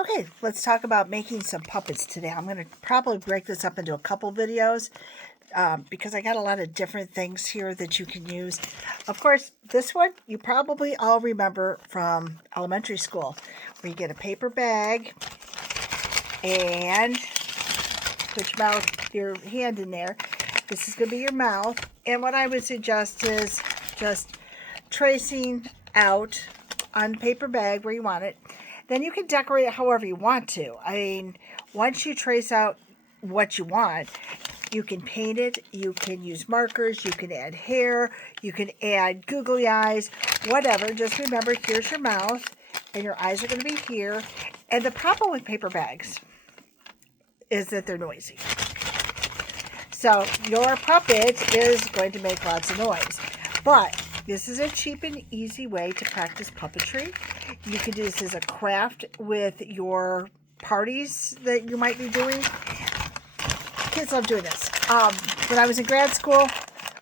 Okay, let's talk about making some puppets today. I'm going to probably break this up into a couple videos because I got a lot of different things here that you can use. Of course, this one you probably all remember from elementary school, where you get a paper bag and put your hand in there. This is going to be your mouth. And what I would suggest is just tracing out on the paper bag where you want it. Then you can decorate it however you want to. I mean, once you trace out what you want, you can paint it, you can use markers, you can add hair, you can add googly eyes, whatever. Just remember, here's your mouth, and your eyes are going to be here. And the problem with paper bags is that they're noisy. So your puppet is going to make lots of noise. But this is a cheap and easy way to practice puppetry. You can do this as a craft with your parties that you might be doing. Kids love doing this. When I was in grad school,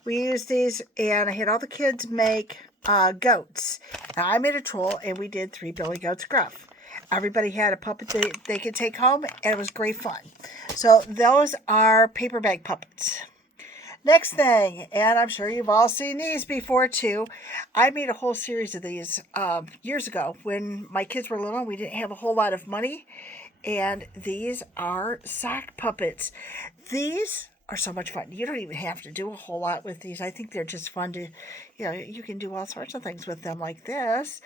we used these, and I had all the kids make goats. And I made a troll, and we did 3 Billy Goats Gruff. Everybody had a puppet that they could take home, and it was great fun. So those are paper bag puppets. Next thing, and I'm sure you've all seen these before too. I made a whole series of these years ago when my kids were little. We didn't have a whole lot of money, and these are sock puppets. These are so much fun. You don't even have to do a whole lot with these. I think they're just fun to, you can do all sorts of things with them like this.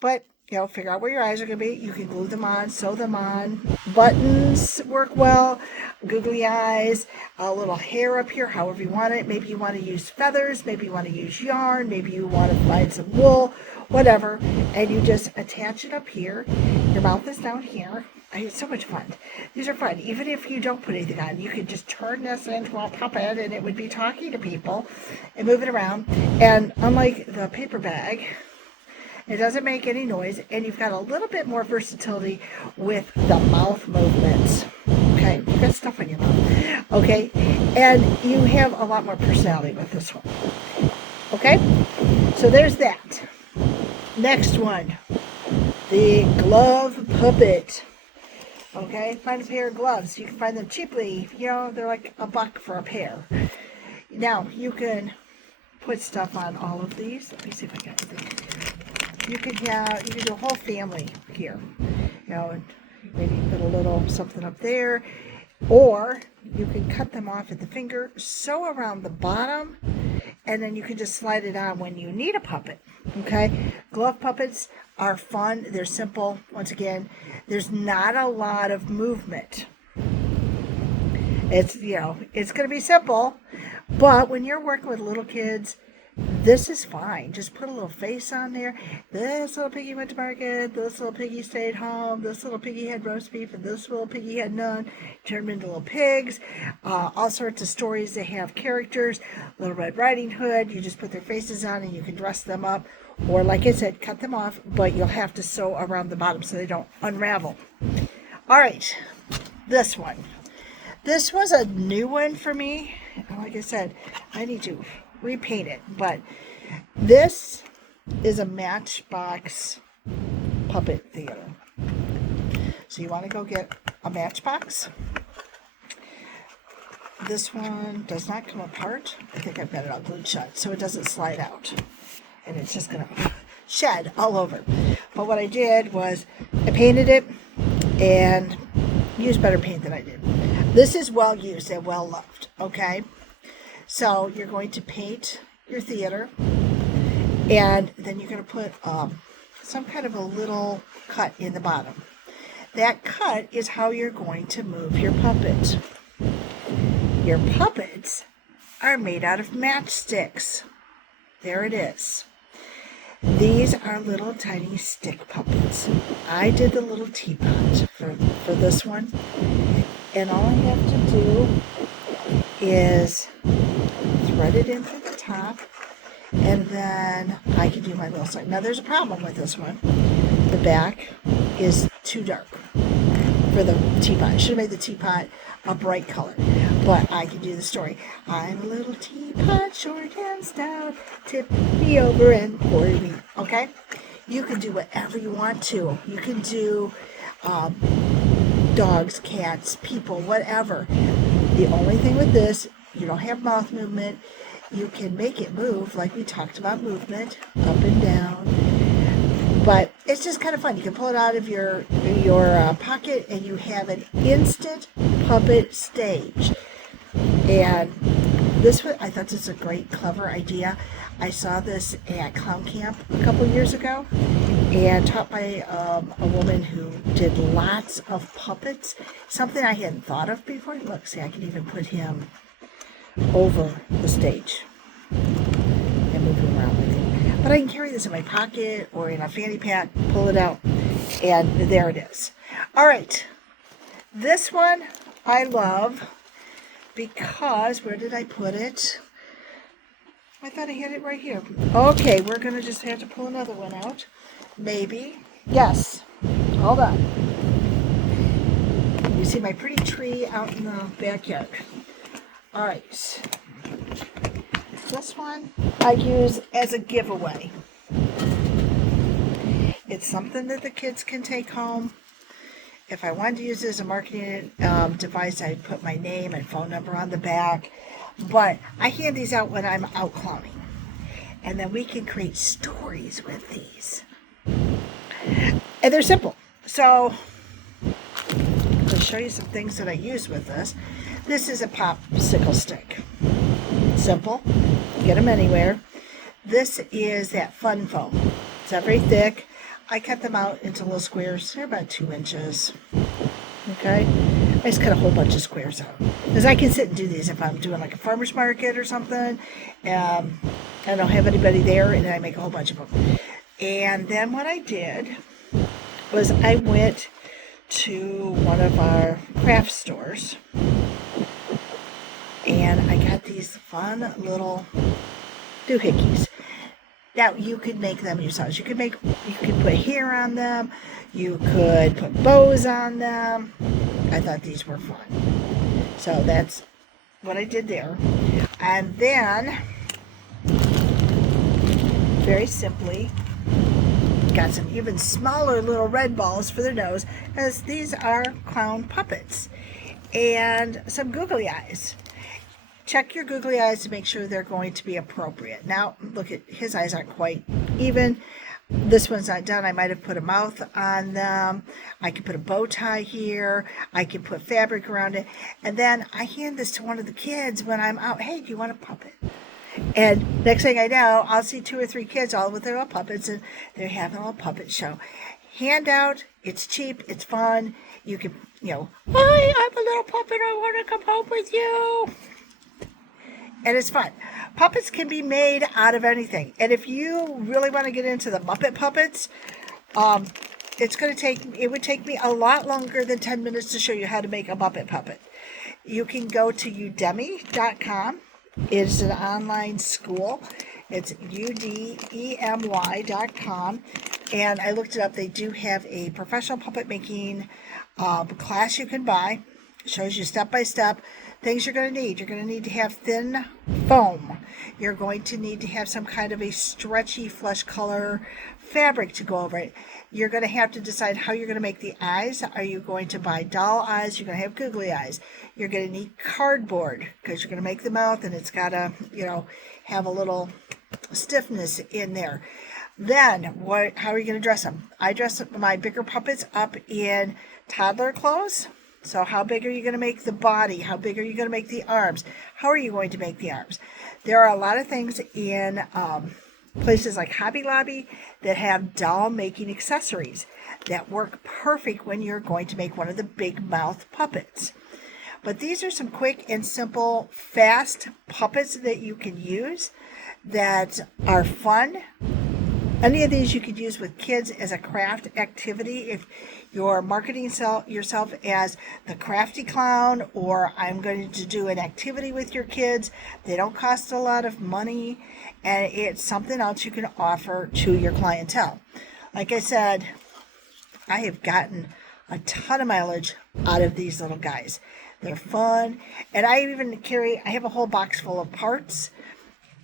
But figure out where your eyes are going to be. You can glue them on, sew them on. Buttons work well. Googly eyes, a little hair up here, however you want it. Maybe you want to use feathers. Maybe you want to use yarn. Maybe you want to find some wool, whatever. And you just attach it up here. Your mouth is down here. It's so much fun. These are fun. Even if you don't put anything on, you could just turn this into a puppet and it would be talking to people and move it around. And unlike the paper bag, it doesn't make any noise, and you've got a little bit more versatility with the mouth movements. Okay, you've got stuff in your mouth. Okay, and you have a lot more personality with this one. Okay, so there's that. Next one, the glove puppet. Okay, find a pair of gloves. You can find them cheaply. They're like $1 for a pair. Now, you can put stuff on all of these. Let me see if I got anything. You could do a whole family here, and maybe put a little something up there, or you can cut them off at the finger, sew around the bottom, and then you can just slide it on when you need a puppet. Okay, glove puppets are fun. They're simple. Once again, there's not a lot of movement. It's it's going to be simple, but when you're working with little kids, this is fine. Just put a little face on there. This little piggy went to market. This little piggy stayed home. This little piggy had roast beef, and this little piggy had none. Turn them into little pigs. All sorts of stories. They have characters. Little Red Riding Hood. You just put their faces on, and you can dress them up. Or, like I said, cut them off, but you'll have to sew around the bottom so they don't unravel. All right, this one. This was a new one for me. Like I said, I need to repaint it, but this is a Matchbox puppet theater. So you want to go get a Matchbox. This one does not come apart. I think I've got it all glued shut so it doesn't slide out, and it's just gonna shed all over. But what I did was I painted it and used better paint than I did. This is well used and well loved. Okay, so you're going to paint your theater, and then you're going to put some kind of a little cut in the bottom. That cut is how you're going to move your puppet. Your puppets are made out of matchsticks. There it is. These are little tiny stick puppets. I did the little teapot for this one, and all I have to do is thread it in through the top, and then I can do my little side. Now there's a problem with this one. The back is too dark for the teapot. I should have made the teapot a bright color, but I can do the story. I'm a little teapot, short and stout, tip me over and pour me. Okay? You can do whatever you want to. You can do dogs, cats, people, whatever. The only thing with this, you don't have mouth movement. You can make it move, like we talked about movement, up and down. But it's just kind of fun. You can pull it out of your pocket, and you have an instant puppet stage. And this one, I thought this was a great, clever idea. I saw this at Clown Camp a couple years ago, and taught by a woman who did lots of puppets. Something I hadn't thought of before. Look, see, I can even put him over the stage and move him around with it. But I can carry this in my pocket or in a fanny pack, pull it out, and there it is. All right, this one I love because, where did I put it? I thought I had it right here. Okay, we're going to just have to pull another one out. Maybe. Yes. Hold on. You see my pretty tree out in the backyard. All right. This one I use as a giveaway. It's something that the kids can take home. If I wanted to use it as a marketing device, I'd put my name and phone number on the back. But I hand these out when I'm out clowning. And then we can create stories with these. And they're simple. So, I'll show you some things that I use with this. This is a popsicle stick. Simple. Get them anywhere. This is that fun foam. It's not very thick. I cut them out into little squares. They're about 2 inches. Okay? I just cut a whole bunch of squares out. Because I can sit and do these if I'm doing like a farmer's market or something. I don't have anybody there, and then I make a whole bunch of them. And then what I did was I went to one of our craft stores, and I got these fun little doohickeys. Now, you could make them yourselves. You could put hair on them. You could put bows on them. I thought these were fun. So that's what I did there. And then, very simply, got some even smaller little red balls for their nose, as these are clown puppets. And some googly eyes. Check your googly eyes to make sure they're going to be appropriate. Now, look at his eyes aren't quite even. This one's not done. I might have put a mouth on them. I could put a bow tie here. I could put fabric around it. And then I hand this to one of the kids when I'm out. Hey, do you want a puppet? And next thing I know, I'll see 2 or 3 kids all with their little puppets, and they're having a little puppet show. Handout, it's cheap, it's fun. You can, hi, I'm a little puppet. I want to come home with you. And it's fun. Puppets can be made out of anything. And if you really want to get into the Muppet puppets, it would take me a lot longer than 10 minutes to show you how to make a Muppet puppet. You can go to udemy.com. It's an online school. It's udemy.com. And I looked it up. They do have a professional puppet making class you can buy. It shows you step by step things you're going to need. You're going to need to have thin foam. You're going to need to have some kind of a stretchy flesh color fabric to go over it. You're going to have to decide how you're going to make the eyes. Are you going to buy doll eyes? You're going to have googly eyes. You're going to need cardboard because you're going to make the mouth, and it's got to, have a little stiffness in there. Then, how are you going to dress them? I dress my bigger puppets up in toddler clothes. So how big are you going to make the body? How big are you going to make the arms? How are you going to make the arms? There are a lot of things in places like Hobby Lobby that have doll making accessories that work perfect when you're going to make one of the big mouth puppets. But these are some quick and simple, fast puppets that you can use that are fun. Any of these you could use with kids as a craft activity. If you're marketing yourself as the crafty clown, or I'm going to do an activity with your kids, they don't cost a lot of money, and it's something else you can offer to your clientele. Like I said, I have gotten a ton of mileage out of these little guys. They're fun, and I have a whole box full of parts.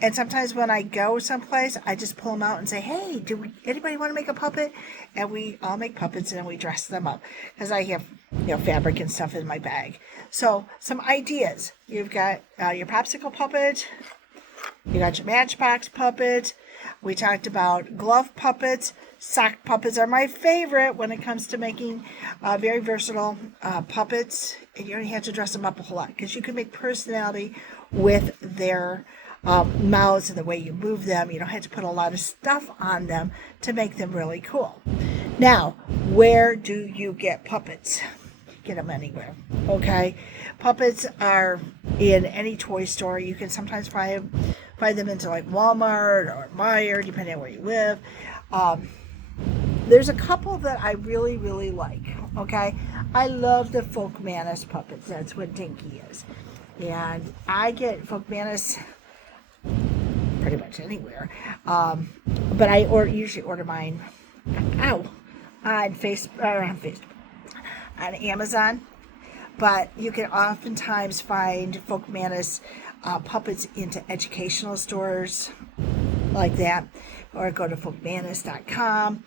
And sometimes when I go someplace, I just pull them out and say, "Hey, anybody want to make a puppet?" And we all make puppets and we dress them up because I have fabric and stuff in my bag. So some ideas: you've got your popsicle puppet, you got your Matchbox puppet. We talked about glove puppets. Sock puppets are my favorite when it comes to making very versatile puppets. And you don't have to dress them up a whole lot because you can make personality with their mouths and the way you move them. You don't have to put a lot of stuff on them to make them really cool. Now, where do you get puppets? Get them anywhere. Okay, puppets are in any toy store. You can sometimes find them into like Walmart or Meijer, depending on where you live. There's a couple that I really, really like. Okay, I love the Folkmanis puppets. That's what Dinky is, and I get Folkmanis pretty much anywhere. But I usually order mine. On Facebook. On Amazon, but you can oftentimes find Folkmanis puppets into educational stores like that, or go to folkmanis.com.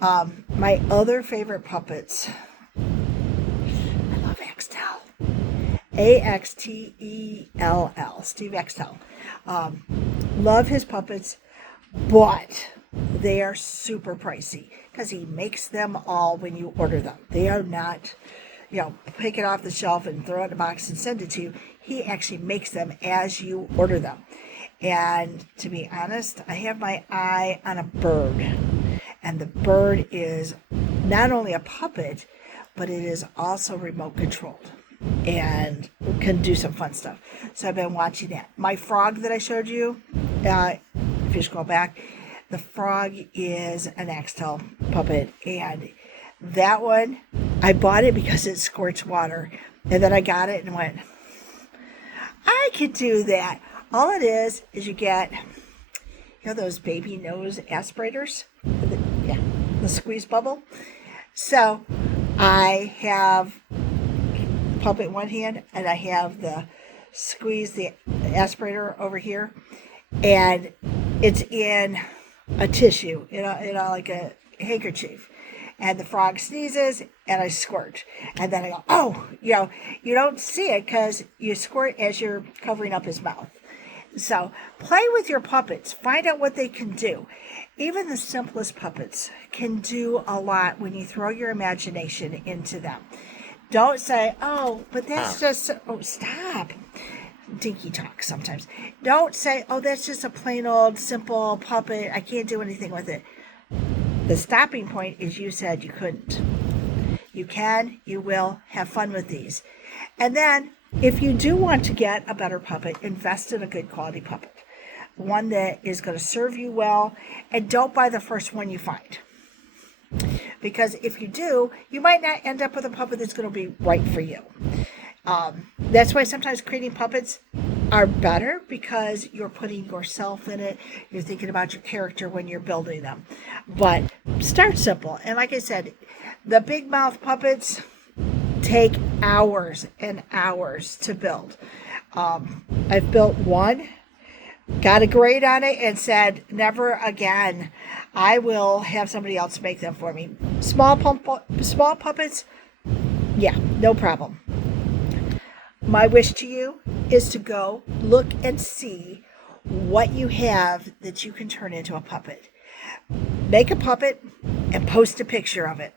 My other favorite puppets, I love Axtell. Axtell, Steve Axtell. Love his puppets, but they are super pricey because he makes them all when you order them. They are not, pick it off the shelf and throw it in a box and send it to you. He actually makes them as you order them. And to be honest, I have my eye on a bird. And the bird is not only a puppet, but it is also remote controlled and can do some fun stuff. So I've been watching that. My frog that I showed you, if you scroll back, the frog is an Axtell puppet, and that one, I bought it because it squirts water, and then I got it and went, I could do that. All it is you get, those baby nose aspirators, the squeeze bubble. So I have puppet in one hand, and I have the aspirator over here, and it's in a tissue, like a handkerchief. And the frog sneezes, and I squirt. And then I go, oh, you don't see it because you squirt as you're covering up his mouth. So play with your puppets. Find out what they can do. Even the simplest puppets can do a lot when you throw your imagination into them. Don't say, oh, but that's just, stop. Dinky talk sometimes. Don't say, oh, that's just a plain old simple puppet. I can't do anything with it. The stopping point is you said you couldn't. You can, you will, have fun with these. And then if you do want to get a better puppet, invest in a good quality puppet. One that is going to serve you well, and don't buy the first one you find. Because if you do, you might not end up with a puppet that's going to be right for you. That's why sometimes creating puppets are better, because you're putting yourself in it. You're thinking about your character when you're building them. But start simple. And like I said, the big mouth puppets take hours and hours to build. I've built one, got a grade on it, and said, never again. I will have somebody else make them for me. Small puppets, yeah, no problem. My wish to you is to go look and see what you have that you can turn into a puppet. Make a puppet and post a picture of it.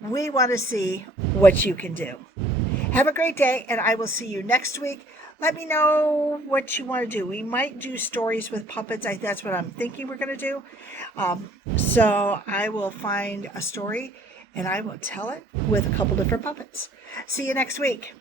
We want to see what you can do. Have a great day, and I will see you next week. Let me know what you want to do. We might do stories with puppets. That's what I'm thinking we're going to do. So I will find a story, and I will tell it with a couple different puppets. See you next week.